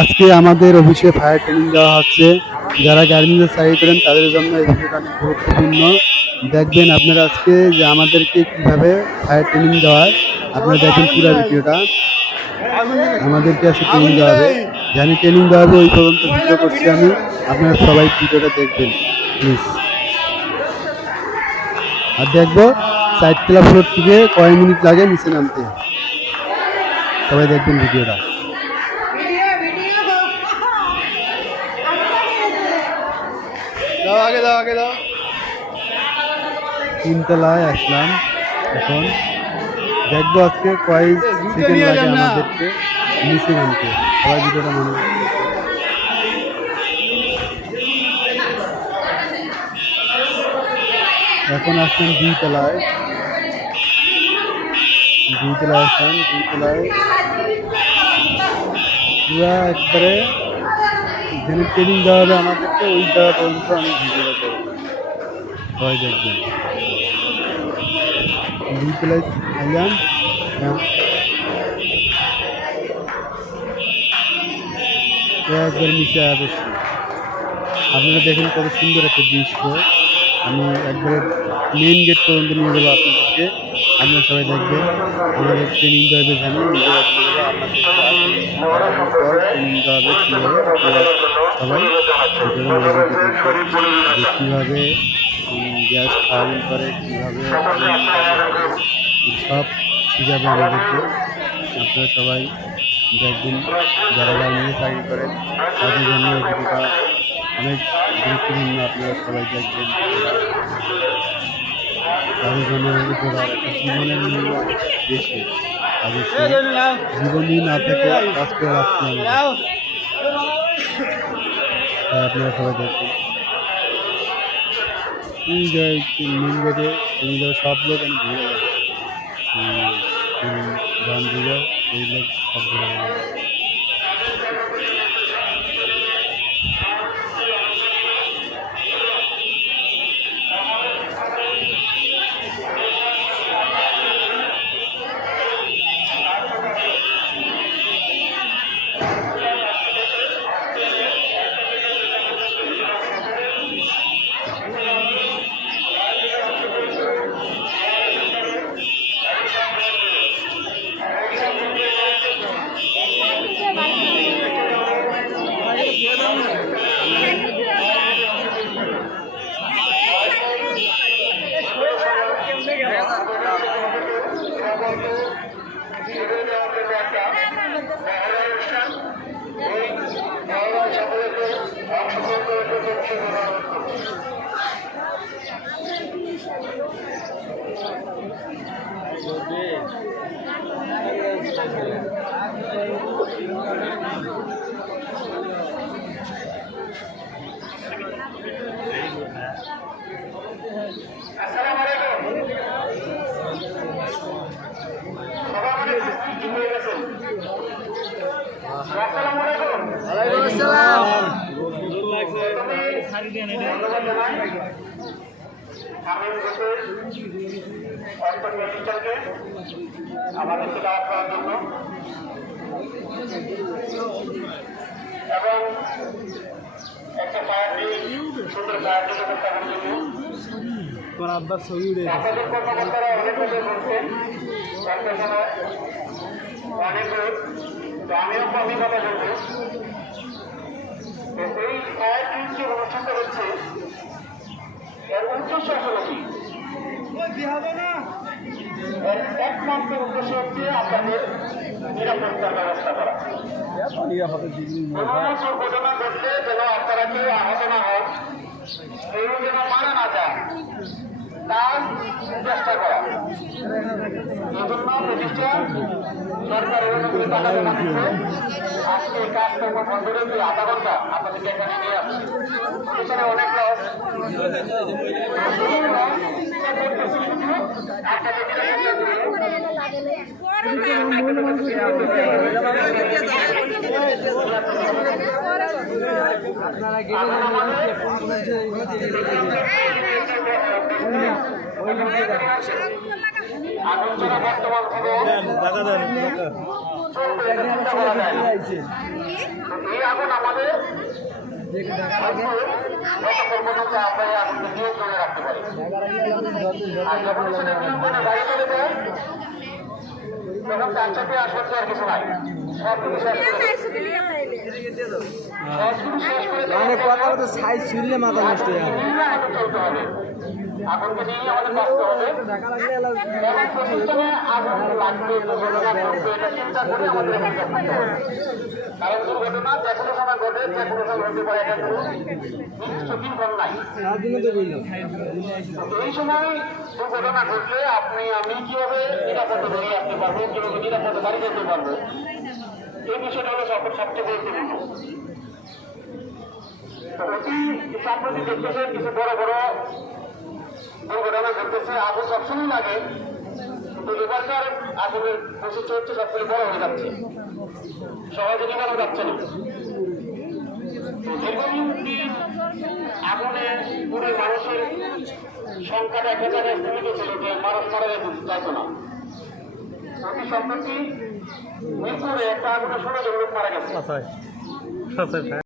আজকে আমাদের অফিসে ফায়ার ট্রেনিং দেওয়া হচ্ছে। যারা গার্মেন্টসে চাকরি করেন তাদের জন্য এই ভিডিওটা অনেক গুরুত্বপূর্ণ। দেখবেন আপনারা আজকে যে আমাদেরকে কিভাবে ফায়ার ট্রেনিং দেওয়া হয়। আপনারা দেখবেন পুরো ভিডিওটা। আমাদেরকে আজকে ট্রেনিং দেওয়া হবে, জানি ট্রেনিং দেওয়া হবে ওই পর্যন্ত ভিডিও করছি আমি। আপনারা সবাই ভিডিওটা দেখবেন প্লিজ। আর দেখবো 4তলা ফ্লোর থেকে কয় মিনিট লাগে নিচে নামতে। সবাই দেখবেন ভিডিওটা। দাও 3তলায় আসলাম এখন। দেখবো আজকে কয় সেকেন্ড লাগে আমাদেরকে নিচে নামতে। সবাই ভিডিওটা মনে রাখবে। এখন আসলাম 2তলায়। আসলাম 2তলায় পুরা একবারে যেখানে ট্রেনিং দেওয়া হবে আমাদেরকে ওই জায়গা পর্যন্ত আমি ভিডিওটা করবো। সবাই দেখবেন। 2তলায় আইলাম। একবার নিচে আসছি। আপনারা দেখেন কত সুন্দর একটা দৃশ্য। আমি একবারে মেন গেট পর্যন্ত নিয়ে যাবো আপনাদেরকে। আপনারা সবাই দেখবেন। আমাদের ট্রেনিং দেওয়া হবে জানি নিজেরা ট্রেনিং দেওয়া হবে কীভাবে আপনারা সবাই কীভাবে গ্যাস ফায়ারিং করে, কীভাবে সব শিখাবে আমাদেরকে। আপনারা সবাই দেখবেন। যারা গার্মেন্টসে চাকরি করেন তাদের জন্য এই ভিডিওটা অনেক গুরুত্বপূর্ণ। আপনারা সবাই দেখবেন। তাদের জন্য উপকার একটা জীবনের মূল্য অনেক বেশি। তাদের জীবনই না থেকে কাজ করে রাখতে হবে। তাই আপনারা সবাই দেখবেন। মেন গেটে সব লোক আমি ঘুরে যাবে গান দিয়ে এই লোক সব ঘুরে যাবে। আমাদেরকে দাওয়াত করার জন্য এবং একটা ফায়ার সুন্দর ফায়ার উপস্থাপনের জন্য আপনাদের কর্মকর্তারা অনেক কথা বলছেন। অনেক তো আমিও কমই কথা বলবো। এই ফায়ার যে অনুষ্ঠানটা হচ্ছে এর উদ্দেশ্য আসলে কি? একমাত্র উদ্দেশ্য হচ্ছে আপনাদের নিরাপত্তার ব্যবস্থা করা। দুর্ঘটনা ঘটলে যেন আপনারা কেউ আহত না হন, কেউ যেন মারা না যায় তার চেষ্টা করা। এজন্য প্রতিষ্ঠান সরকারের অনুকূলে টাকা জমা দিচ্ছে। আজকে কাজকর্ম বন্ধ রেখে আধা ঘন্টা আপনাদেরকে এখানে নিয়ে আসছে। প্রতিষ্ঠানে অনেক লোক আলোচনা বর্তমান খবর যতক্ষণ পর্যন্ত আমরা এই আগুনকে নিয়ন্ত্রণে রাখতে পারি। আর যখন সেটা নিয়ন্ত্রণে বাইরে চলে যায় তখন তার সাথে আর সহ্য আর কিছু নাই, সবকিছু শেষ করে দেয়। সবকিছু শেষ করে মানে কথা তো সাইজ শুনলে মাথা নষ্ট হয়ে যাবে। আমাদের চলতে হবে, আগুনকে নিয়ে আমাদের বাঁচতে হবে। এবং প্রতিষ্ঠানে আগুন লাগবে, দুর্ঘটনা ঘটবে, এটা চিন্তা করে আমাদের এখানে থাকতে হবে। কারণ দুর্ঘটনা যে কোনো সময় ঘটে, যে কোনো সময় হতে পারে, এটা কোনো নির্দিষ্ট দিনক্ষণ নাই। এই সময় দুর্ঘটনা ঘটলে আপনি আমি কিভাবে নিরাপদে বেরিয়ে আসতে পারবো, কিভাবে নিরাপদে বাড়ি যেতে পারবো, এই বিষয়টা হলো সবচেয়ে গুরুত্বপূর্ণ। অতি সম্প্রতি দেখতেছে কিছু বড় বড় দুর্ঘটনা ঘটতেছে। আগুন সবসময় লাগে, কিন্তু এবারকার আগুনের বৈশিষ্ট্য হচ্ছে সবচেয়ে বড় হয়ে যাচ্ছে, সহজে নিবানো যাচ্ছে না। দীর্ঘদিন আগুনে পুরো মানুষের সংখ্যাটা একটা জায়গায় স্থিত ছিল যে মানুষ মারা যেতে চাইতো না। অতি সম্প্রতি মিরপুরে একটা আগুনে 16 জন লোক মারা গেছে।